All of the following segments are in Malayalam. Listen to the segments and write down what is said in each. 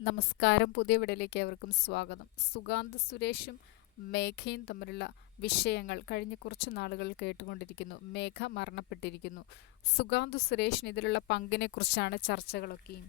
നമസ്കാരം. പുതിയ വീഡിയോയിലേക്ക് ഏവർക്കും സ്വാഗതം. സുഗാന്ത് സുരേഷും മേഘയും തമ്മിലുള്ള വിഷയങ്ങൾ കഴിഞ്ഞ കുറച്ച് നാളുകൾ കേട്ടുകൊണ്ടിരിക്കുന്നു. മേഘ മരണപ്പെട്ടിരിക്കുന്നു. സുഗാന്ത് സുരേഷിന് ഇതിലുള്ള പങ്കിനെക്കുറിച്ചാണ് ചർച്ചകളൊക്കെയും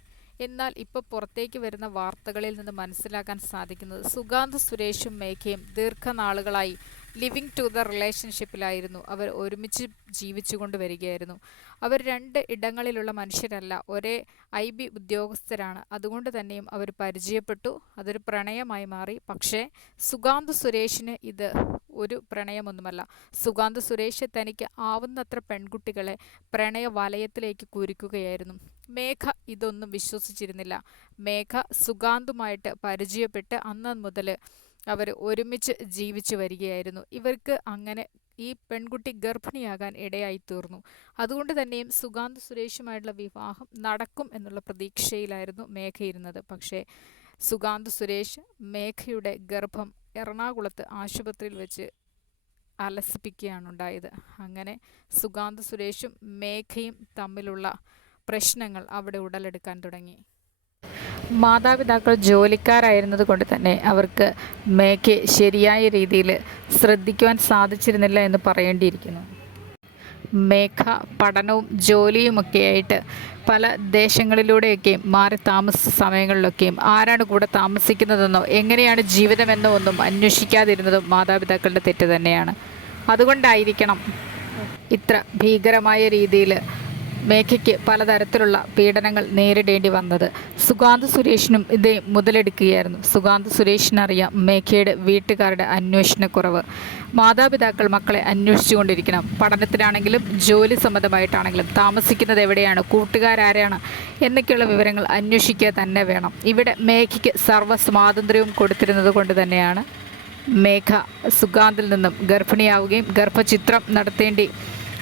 എന്നാൽ ഇപ്പോൾ പുറത്തേക്ക് വരുന്ന വാർത്തകളിൽ നിന്ന് മനസ്സിലാക്കാൻ സാധിക്കുന്നത് സുഗാന്ത് സുരേഷും മേഘയും ദീർഘനാളുകളായി ലിവിങ് ടു ദ റിലേഷൻഷിപ്പിലായിരുന്നു അവർ ഒരുമിച്ച് ജീവിച്ചുകൊണ്ട് വരികയായിരുന്നു. അവർ രണ്ട് ഇടങ്ങളിലുള്ള മനുഷ്യരല്ല ഒരേ ഐ ബി ഉദ്യോഗസ്ഥരാണ്. അതുകൊണ്ട് തന്നെയും അവർ പരിചയപ്പെട്ടു. അതൊരു പ്രണയമായി മാറി. പക്ഷേ സുഗാന്ത് സുരേഷിന് ഇത് ഒരു പ്രണയമൊന്നുമല്ല. സുഗാന്ത് സുരേഷ് തനിക്ക് ആവുന്നത്ര പെൺകുട്ടികളെ പ്രണയ വലയത്തിലേക്ക് കുരുക്കുകയായിരുന്നു. മേഘ ഇതൊന്നും വിശ്വസിച്ചിരുന്നില്ല. മേഘ സുഗാന്തുമായിട്ട് പരിചയപ്പെട്ട് അന്ന് മുതൽ അവർ ഒരുമിച്ച് ജീവിച്ചു വരികയായിരുന്നു. ഇവർക്ക് അങ്ങനെ ഈ പെൺകുട്ടി ഗർഭിണിയാകാൻ ഇടയായി തീർന്നു. അതുകൊണ്ട് തന്നെയും സുഗാന്ത് സുരേഷുമായിട്ടുള്ള വിവാഹം നടക്കും എന്നുള്ള പ്രതീക്ഷയിലായിരുന്നു മേഘ ഇരുന്നത്. പക്ഷേ സുഗാന്ത് സുരേഷ് മേഘയുടെ ഗർഭം എറണാകുളത്ത് ആശുപത്രിയിൽ വെച്ച് അലസിപ്പിക്കുകയാണ് ഉണ്ടായത്. അങ്ങനെ സുഗാന്ത് സുരേഷും മേഘയും തമ്മിലുള്ള പ്രശ്നങ്ങൾ അവിടെ ഉടലെടുക്കാൻ തുടങ്ങി. മാതാപിതാക്കൾ ജോലിക്കാരായിരുന്നത് കൊണ്ട് തന്നെ അവർക്ക് മേഘയെ ശരിയായ രീതിയിൽ ശ്രദ്ധിക്കുവാൻ സാധിച്ചിരുന്നില്ല എന്ന് പറയേണ്ടിയിരിക്കുന്നു. മേഘ പഠനവും ജോലിയുമൊക്കെയായിട്ട് പല ദേശങ്ങളിലൂടെയൊക്കെയും മാറി താമസ സമയങ്ങളിലൊക്കെയും ആരാണ് കൂടെ താമസിക്കുന്നതെന്നോ എങ്ങനെയാണ് ജീവിതമെന്നോ ഒന്നും അന്വേഷിക്കാതിരുന്നതും മാതാപിതാക്കളുടെ തെറ്റ് തന്നെയാണ്. അതുകൊണ്ടായിരിക്കണം ഇത്ര ഭീകരമായ രീതിയിൽ മേഘയ്ക്ക് പലതരത്തിലുള്ള പീഡനങ്ങൾ നേരിടേണ്ടി വന്നത്. സുഗാന്ത് സുരേഷിനും ഇതേ മുതലെടുക്കുകയായിരുന്നു. സുഗാന്ത് സുരേഷിനറിയാം മേഘയുടെ വീട്ടുകാരുടെ അന്വേഷണക്കുറവ്. മാതാപിതാക്കൾ മക്കളെ അന്വേഷിച്ചുകൊണ്ടിരിക്കണം. പഠനത്തിനാണെങ്കിലും ജോലി സംബന്ധമായിട്ടാണെങ്കിലും താമസിക്കുന്നത് എവിടെയാണ്? കൂട്ടുകാരാരാണ്? എന്നൊക്കെയുള്ള വിവരങ്ങൾ അന്വേഷിക്കുക തന്നെ വേണം. ഇവിടെ മേഘയ്ക്ക് സർവ സ്വാതന്ത്ര്യവും കൊടുത്തിരുന്നത് കൊണ്ട് തന്നെയാണ് മേഘ സുഗാന്തിൽ നിന്നും ഗർഭിണിയാവുകയും ഗർഭചിത്രം നടത്തേണ്ടി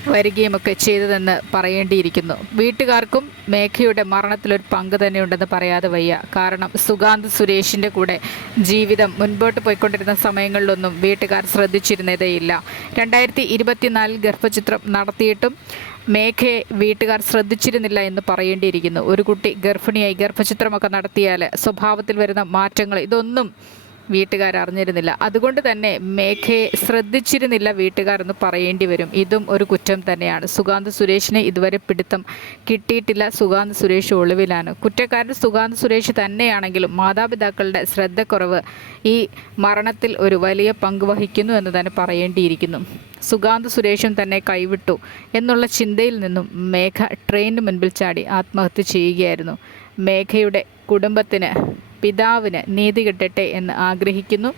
വരികയുമൊക്കെ ചെയ്തതെന്ന് പറയേണ്ടിയിരിക്കുന്നു. വീട്ടുകാർക്കും മേഘയുടെ മരണത്തിലൊരു പങ്ക് തന്നെയുണ്ടെന്ന് പറയാതെ വയ്യ. കാരണം സുഗാന്ത് സുരേഷിന്റെ കൂടെ ജീവിതം മുൻപോട്ട് പോയിക്കൊണ്ടിരുന്ന സമയങ്ങളിലൊന്നും വീട്ടുകാർ ശ്രദ്ധിച്ചിരുന്നതേയില്ല. രണ്ടായിരത്തി ഇരുപത്തിനാലിൽ ഗർഭചിത്രം നടത്തിയിട്ടും മേഘയെ വീട്ടുകാർ ശ്രദ്ധിച്ചിരുന്നില്ല എന്ന് പറയേണ്ടിയിരിക്കുന്നു. ഒരു കുട്ടി ഗർഭിണിയായി ഗർഭചിത്രമൊക്കെ നടത്തിയാൽ സ്വഭാവത്തിൽ വരുന്ന മാറ്റങ്ങൾ ഇതൊന്നും വീട്ടുകാർ അറിഞ്ഞിരുന്നില്ല അതുകൊണ്ട് തന്നെ മേഘയെ ശ്രദ്ധിച്ചിരുന്നില്ല വീട്ടുകാരെന്ന് പറയേണ്ടി വരും. ഇതും ഒരു കുറ്റം തന്നെയാണ്. സുഗാന്ത് സുരേഷിനെ ഇതുവരെ പിടുത്തം കിട്ടിയിട്ടില്ല. സുഗാന്ത് സുരേഷ് ഒളിവിലാണ്. കുറ്റക്കാരൻ സുഗാന്ത് സുരേഷ് തന്നെയാണെങ്കിലും മാതാപിതാക്കളുടെ ശ്രദ്ധക്കുറവ് ഈ മരണത്തിൽ ഒരു വലിയ പങ്ക് വഹിക്കുന്നു എന്ന് തന്നെ പറയേണ്ടിയിരിക്കുന്നു. സുഗാന്ത് സുരേഷും തന്നെ കൈവിട്ടു എന്നുള്ള ചിന്തയിൽ നിന്നും മേഘ ട്രെയിനിന് മുൻപിൽ ചാടി ആത്മഹത്യ ചെയ്യുകയായിരുന്നു. മേഘയുടെ കുടുംബത്തിന് പിതാവിന് നീതി കിട്ടട്ടെ എന്ന് ആഗ്രഹിക്കുന്നു.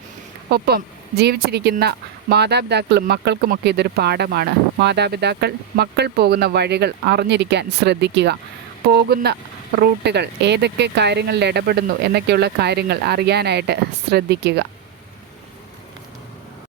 ഒപ്പം ജീവിച്ചിരിക്കുന്ന മാതാപിതാക്കളും മക്കൾക്കുമൊക്കെ ഇതൊരു പാഠമാണ്. മാതാപിതാക്കൾ മക്കൾ പോകുന്ന വഴികൾ അറിഞ്ഞിരിക്കാൻ ശ്രദ്ധിക്കുക. പോകുന്ന റൂട്ടുകൾ ഏതൊക്കെ കാര്യങ്ങളിൽ ഇടപെടുന്നു എന്നൊക്കെയുള്ള കാര്യങ്ങൾ അറിയാനായിട്ട് ശ്രദ്ധിക്കുക.